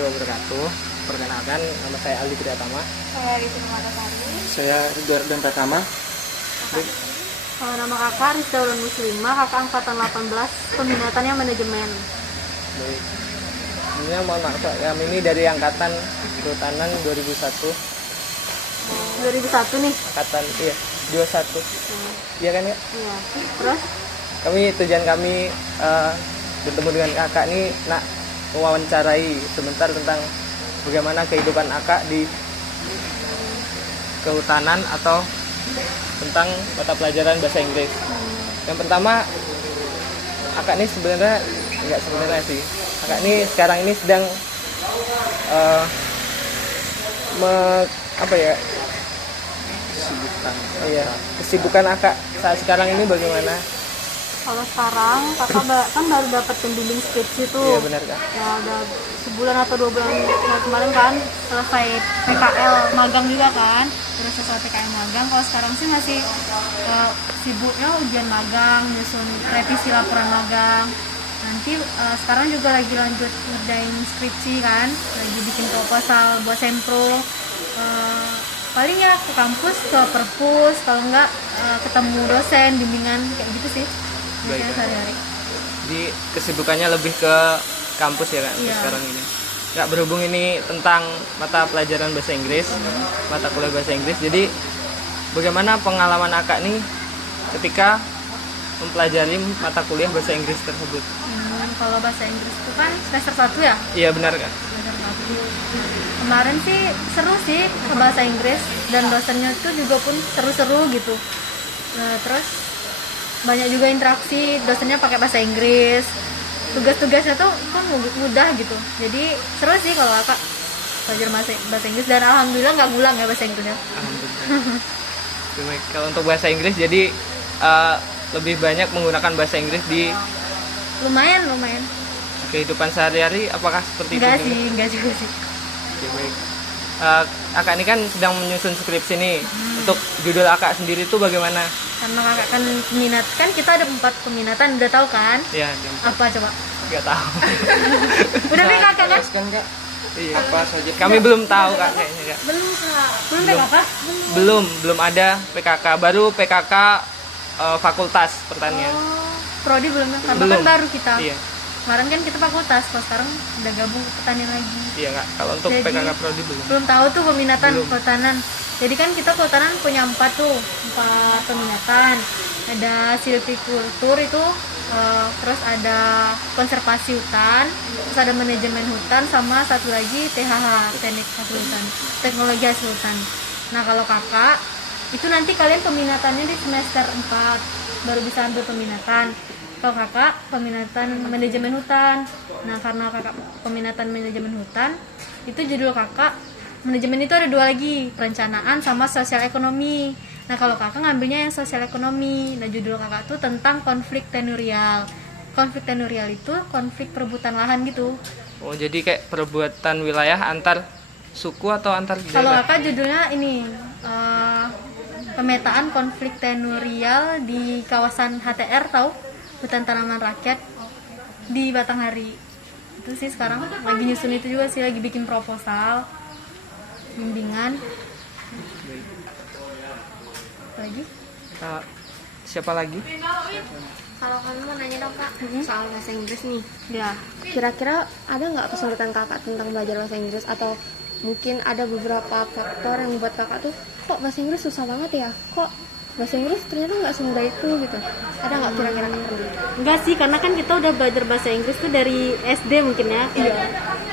warahmatullahi wabarakatuh. Perkenalkan, nama saya Aldi Priyatama. Saya Rizky Matasari. Saya Ridwan Pratama. Nama kakak Rizda Ulan Muslimah, kakak angkatan 18, peminatannya manajemen. Baik. Ini mohon maaf Pak, kami ini dari angkatan kehutanan 2001. 2001 nih. Angkatan 21. Iya kan ya? Iya. Terus? Tujuan kami bertemu dengan kakak ini nak mewawancarai sebentar tentang bagaimana kehidupan kakak di kehutanan atau tentang mata pelajaran bahasa Inggris. Yang pertama, kakak ini sebenarnya nggak sebenarnya sih. Kakak ini sekarang ini sedang kesibukan kakak saat sekarang ini bagaimana? Kalau sekarang kakak kan baru dapat pembimbing skripsi tuh. Iya benar kak. Ya udah sebulan atau 2 bulan kemarin kan selesai PKL magang juga kan. Terus selesai PKL magang. Kalau sekarang sih masih sibuknya ujian magang, nyusun revisi laporan magang. Nanti sekarang juga lagi lanjut ngerjain skripsi kan, lagi bikin proposal buat sempro. Paling ya ke kampus, ke perpus, kalau enggak ketemu dosen, bimbingan kayak gitu sih. Baik, Sehari-hari. Jadi kesibukannya lebih ke kampus ya kak sekarang ini. Nggak berhubung ini tentang mata pelajaran bahasa Inggris, mata kuliah bahasa Inggris. Jadi bagaimana pengalaman akak nih ketika mempelajari mata kuliah bahasa Inggris tersebut? Kalau bahasa Inggris itu kan semester 1 ya? Iya benar kak. Semester 1. Kemarin sih seru sih ke bahasa Inggris dan dosennya tuh juga pun seru-seru gitu. Terus banyak juga interaksi, dosennya pakai bahasa Inggris, tugas-tugasnya tuh kan mudah gitu, jadi seru sih kalau kakak belajar bahasa Inggris dan alhamdulillah nggak ngulang ya bahasa Inggrisnya. Alhamdulillah. Kalau untuk bahasa Inggris jadi lebih banyak menggunakan bahasa Inggris di lumayan kehidupan sehari-hari, apakah seperti enggak itu? Enggak juga sih. Oke, baik. Kakak ini kan sedang menyusun skripsi nih. Untuk judul kakak sendiri itu bagaimana? Karena kakak kan minat, kan kita ada 4 peminatan, udah tahu kan? Iya. Apa coba? Nggak tahu. Udah kan kakak kan? Jelaskan kak. Iya. Apa saja? Kami belum tahu kak kayaknya kak. Belum PKK? Belum ada PKK. Baru PKK Fakultas Pertanian. Prodi belum ya? Karena Belum. kan baru kita. Iya. Kemarin kan kita fakultas, kalau sekarang udah gabung ke pertanian lagi. Iya kak. Kalau untuk Jadi, PKK Prodi belum. Belum tahu tuh peminatan Belum. kehutanan. Jadi kan kita kehutanan punya 4 peminatan. Ada silvikultur itu, terus ada konservasi hutan, terus ada manajemen hutan, sama satu lagi THH, teknik hasil hutan, teknologi hasil hutan. Nah kalau kakak itu nanti kalian peminatannya di semester 4 baru bisa ambil peminatan. Kalau kakak peminatan manajemen hutan. Nah karena kakak peminatan manajemen hutan, itu judul kakak manajemen itu ada 2 lagi, perencanaan sama sosial ekonomi. Nah kalau kakak ngambilnya yang sosial ekonomi. Nah judul kakak tuh tentang konflik tenurial. Konflik tenurial itu konflik perebutan lahan gitu. Oh jadi kayak perebutan wilayah antar suku atau antar Kalau daerah? kakak judulnya ini pemetaan konflik tenurial di kawasan HTR, tahu? Hutan Tanaman Rakyat di Batanghari. Itu sih sekarang lagi nyusun itu juga sih, lagi bikin proposal, bimbingan. Apa lagi? Siapa lagi? Kalau kamu mau nanya dong kak, soal bahasa Inggris nih, Ya, kira-kira ada nggak kesulitan kakak tentang belajar bahasa Inggris, atau mungkin ada beberapa faktor yang membuat kakak tuh kok bahasa Inggris susah banget ya, kok bahasa Inggris ternyata nggak semudah itu gitu, ada nggak kira-kira? enggak sih, karena kan kita udah belajar bahasa Inggris tuh dari SD mungkin ya. Iya.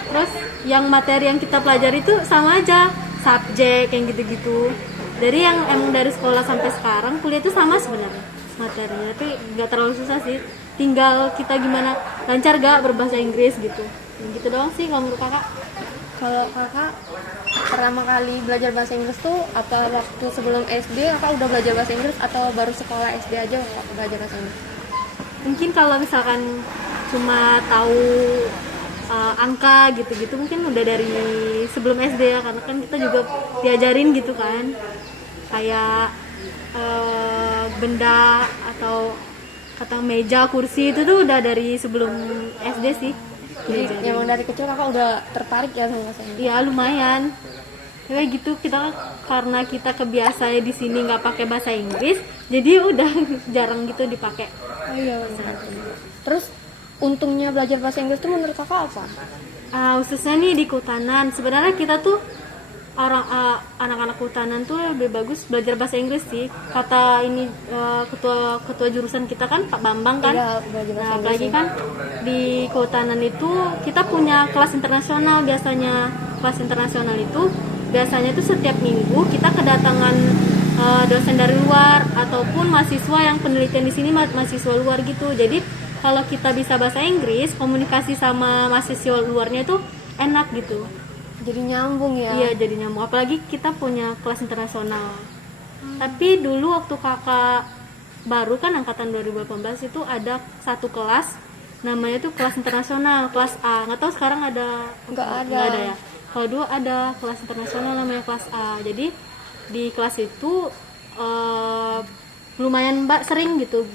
Terus yang materi yang kita pelajari tuh sama aja, subjek yang gitu-gitu. Dari yang emang dari sekolah sampai sekarang kuliah itu sama sebenarnya materinya, tapi nggak terlalu susah sih. Tinggal kita gimana lancar gak berbahasa Inggris gitu. Gitu doang sih kalau menurut kakak. Kalau kakak pertama kali belajar bahasa Inggris tuh apa waktu sebelum SD kakak udah belajar bahasa Inggris, atau baru sekolah SD aja kakak belajar bahasa Inggris? Mungkin kalau misalkan cuma tahu angka gitu-gitu mungkin udah dari sebelum SD ya, karena kan kita juga diajarin gitu kan, kayak benda atau kata meja, kursi itu tuh udah dari sebelum SD sih. Jadi emang dari kecil kakak udah tertarik ya sama bahasa Inggris? Ya lumayan. Kayak gitu kita karena kita kebiasaan di sini nggak pakai bahasa Inggris, jadi udah jarang gitu dipakai. Oh iya benar. Terus untungnya belajar bahasa Inggris itu menurut kakak apa? Khususnya nih di kehutanan, sebenarnya kita tuh anak-anak kehutanan tuh lebih bagus belajar bahasa Inggris sih. Kata ini ketua jurusan kita kan Pak Bambang kan. Iya, belajar bahasa Inggris Apalagi sih. kan di kehutanan itu kita punya kelas internasional biasanya. Kelas internasional itu biasanya tuh setiap minggu kita kedatangan dosen dari luar ataupun mahasiswa yang penelitian di sini mahasiswa luar gitu. Jadi kalau kita bisa bahasa Inggris, komunikasi sama mahasiswa luarnya tuh enak gitu. Jadi nyambung ya? Iya, jadi nyambung. Apalagi kita punya kelas internasional. Tapi dulu waktu kakak baru kan angkatan 2018 itu ada satu kelas namanya tuh kelas internasional, kelas A. Nggak tahu sekarang ada? Nggak ada. Nggak ada ya. Kalau dulu ada kelas internasional namanya kelas A. Jadi di kelas itu lumayan sering gitu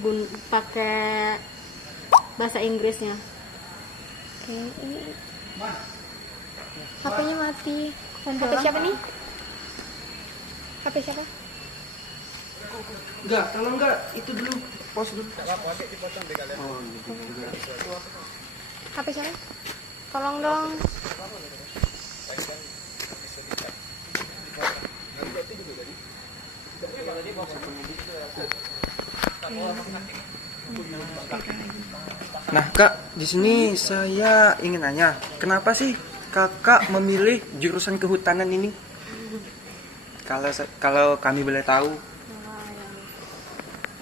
pakai bahasa Inggrisnya. Oke, ini HP-nya mati. HP siapa nih? HP siapa? Enggak, tolong enggak. Itu dulu. Pause dulu. HP siapa? Tolong dong. Nah, Kak, di sini saya ingin nanya, kenapa sih Kakak memilih jurusan kehutanan ini? Kalau kami boleh tahu.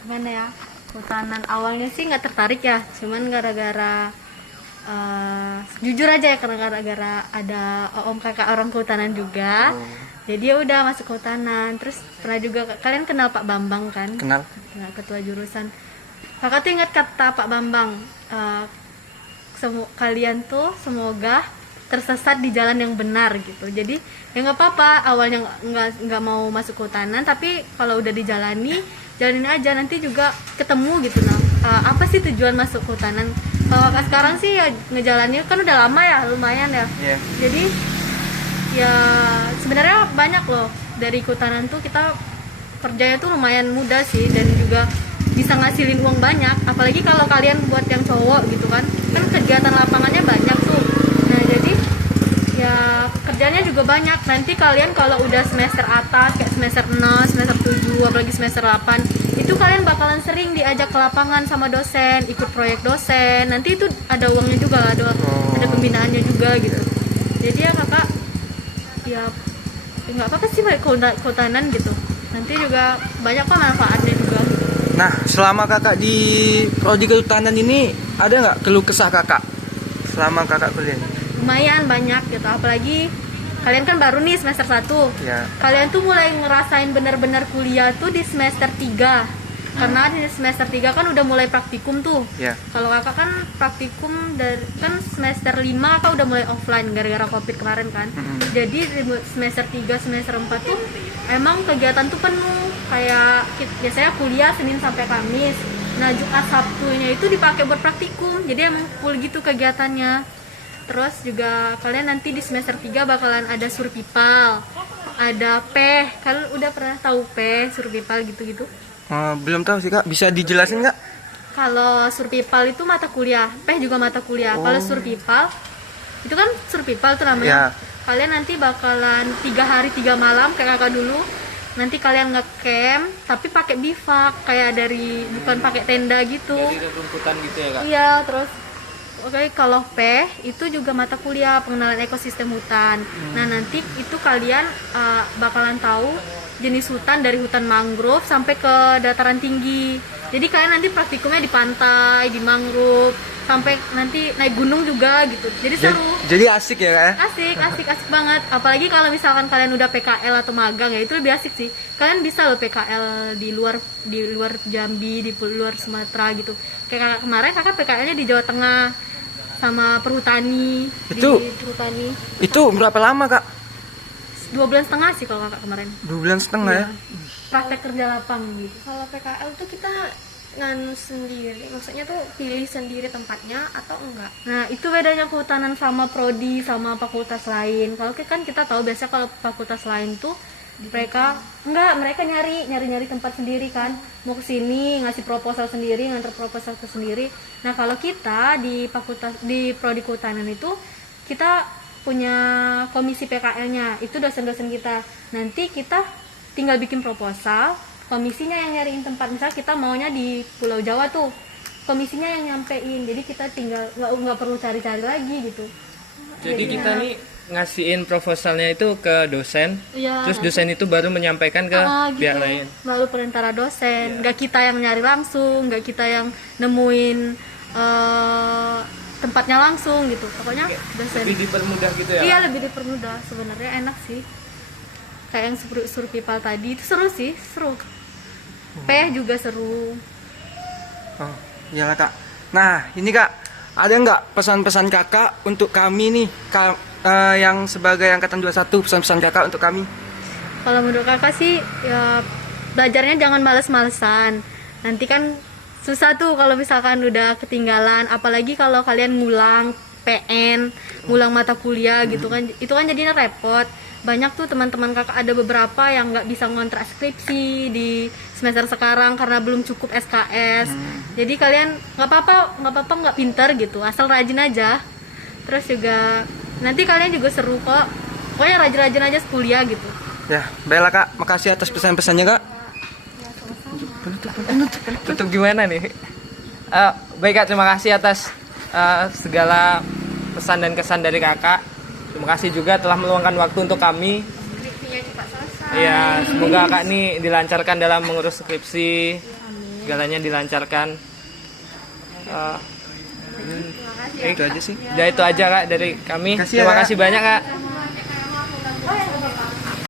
Gimana ya? Kehutanan awalnya sih nggak tertarik ya, cuman gara-gara jujur aja ya, karena gara-gara ada om kakak orang kehutanan juga. Jadi ya udah masuk kehutanan. Terus pernah juga kalian kenal Pak Bambang kan? Kenal? Nah, ketua jurusan. Kakak tuh ingat kata Pak Bambang, kalian tuh semoga tersesat di jalan yang benar gitu. Jadi ya nggak apa-apa awalnya nggak mau masuk kehutanan, tapi kalau udah dijalani jalanin aja, nanti juga ketemu gitu. Nah, apa sih tujuan masuk kehutanan? Kalau kakak sekarang sih ya ngejalannya kan udah lama ya, lumayan ya. Iya. Jadi ya sebenarnya banyak loh dari kehutanan tuh kita kerjanya tuh lumayan mudah sih, dan juga bisa ngasilin uang banyak. Apalagi kalau kalian buat yang cowok gitu kan kegiatan lapangannya banyak tuh. Nah jadi ya kerjanya juga banyak. Nanti kalian kalau udah semester atas kayak semester 6, semester 7, apalagi semester 8, itu kalian bakalan sering diajak ke lapangan sama dosen, ikut proyek dosen. Nanti itu ada uangnya juga, ada pembinaannya juga gitu. Jadi ya kakak ya nggak apa-apa sih baik kehutanan gitu. Nanti juga banyak kok manfaatnya juga gitu. Nah, selama Kakak di prodi kehutanan ini, ada nggak keluh kesah Kakak selama Kakak kuliah? Lumayan banyak gitu, apalagi kalian kan baru nih semester 1. Ya. Kalian tuh mulai ngerasain bener-bener kuliah tuh di semester 3. Karena di semester 3 kan udah mulai praktikum tuh. Ya. Kalau kakak kan praktikum dari kan semester 5 kakak udah mulai offline gara-gara Covid kemarin kan. Jadi di semester 3, semester 4 tuh emang kegiatan tuh penuh. Kayak biasanya kuliah Senin sampai Kamis. Nah, Jumat Sabtunya itu dipakai buat praktikum. Jadi emang full gitu kegiatannya. Terus juga kalian nanti di semester 3 bakalan ada survipal, ada PEH. Kalian udah pernah tahu PEH, survipal gitu-gitu? Belum tahu sih Kak, bisa dijelasin nggak? Kalau survipal itu mata kuliah, PEH juga mata kuliah. Kalau survipal itu kan survipal tuh namanya. Kalian nanti bakalan 3 hari 3 malam kayak kakak dulu. Nanti kalian ngecamp tapi pakai bivak, kayak dari bukan pakai tenda gitu. Jadi rumputan gitu ya Kak? Iya, terus oke, kalau PEH itu juga mata kuliah pengenalan ekosistem hutan. Nah, nanti itu kalian bakalan tahu jenis hutan dari hutan mangrove sampai ke dataran tinggi. Jadi kalian nanti praktikumnya di pantai, di mangrove, sampai nanti naik gunung juga gitu. Jadi seru. Jadi asik ya Kak ya? Asik banget. Apalagi kalau misalkan kalian udah PKL atau magang ya, itu lebih asik sih. Kalian bisa loh PKL di luar Jambi, di luar Sumatera gitu. Kayak kemarin kakak PKL-nya di Jawa Tengah sama perhutani. Itu di perhutani. Itu berapa lama Kak? 2,5 bulan sih kalau kakak kemarin. 2,5 bulan ya? Praktek kerja lapang gitu. Kalau PKL tuh kita nganu sendiri, maksudnya tuh pilih sendiri tempatnya atau enggak? Nah, itu bedanya kehutanan sama prodi sama fakultas lain. Kalau kan kita tahu biasanya kalau fakultas lain tuh mereka nyari tempat sendiri kan. Mau ke sini ngasih proposal sendiri, ngantar proposal ke sendiri. Nah, kalau kita di prodi kehutanan itu kita punya komisi PKL-nya. Itu dosen-dosen kita. Nanti kita tinggal bikin proposal, komisinya yang nyariin tempat. Misal kita maunya di Pulau Jawa tuh, komisinya yang nyampein, jadi kita tinggal nggak perlu cari-cari lagi gitu. Jadi kita nih ngasihin proposalnya itu ke dosen, Iya, terus dosen itu baru menyampaikan ke pihak gitu. lain. Melalui perantara dosen, nggak kita yang nyari langsung, nggak kita yang nemuin tempatnya langsung gitu. Pokoknya dosen. Lebih dipermudah gitu ya. Iya, lebih dipermudah. Sebenarnya enak sih. Kayak yang survival tadi itu seru. PH juga seru. Oh, iyalah Kak. Nah, ini Kak, ada nggak pesan-pesan Kakak untuk kami nih, yang sebagai angkatan 21, pesan-pesan Kakak untuk kami? Kalau menurut kakak sih ya belajarnya jangan males-malesan. Nanti kan susah tuh kalau misalkan udah ketinggalan, apalagi kalau kalian ngulang PN, ngulang mata kuliah gitu kan. Itu kan jadinya repot. Banyak tuh teman-teman kakak, ada beberapa yang nggak bisa ngontrak skripsi di semester sekarang karena belum cukup SKS. Jadi kalian nggak apa-apa nggak pinter gitu, asal rajin aja. Terus juga nanti kalian juga seru kok. Pokoknya rajin-rajin aja kuliah gitu. Ya, baiklah Kak, makasih atas pesan-pesannya Kak. Tutup gimana nih? Baik Kak, terima kasih atas segala pesan dan kesan dari Kakak. Terima kasih juga telah meluangkan waktu untuk kami. Skripsinya cepat selesai. Iya, semoga Kak nih dilancarkan dalam mengurus skripsi. Segalanya dilancarkan. Itu aja sih. Ya itu aja Kak dari kami. Makasih ya, Terima Kak. kasih banyak Kak.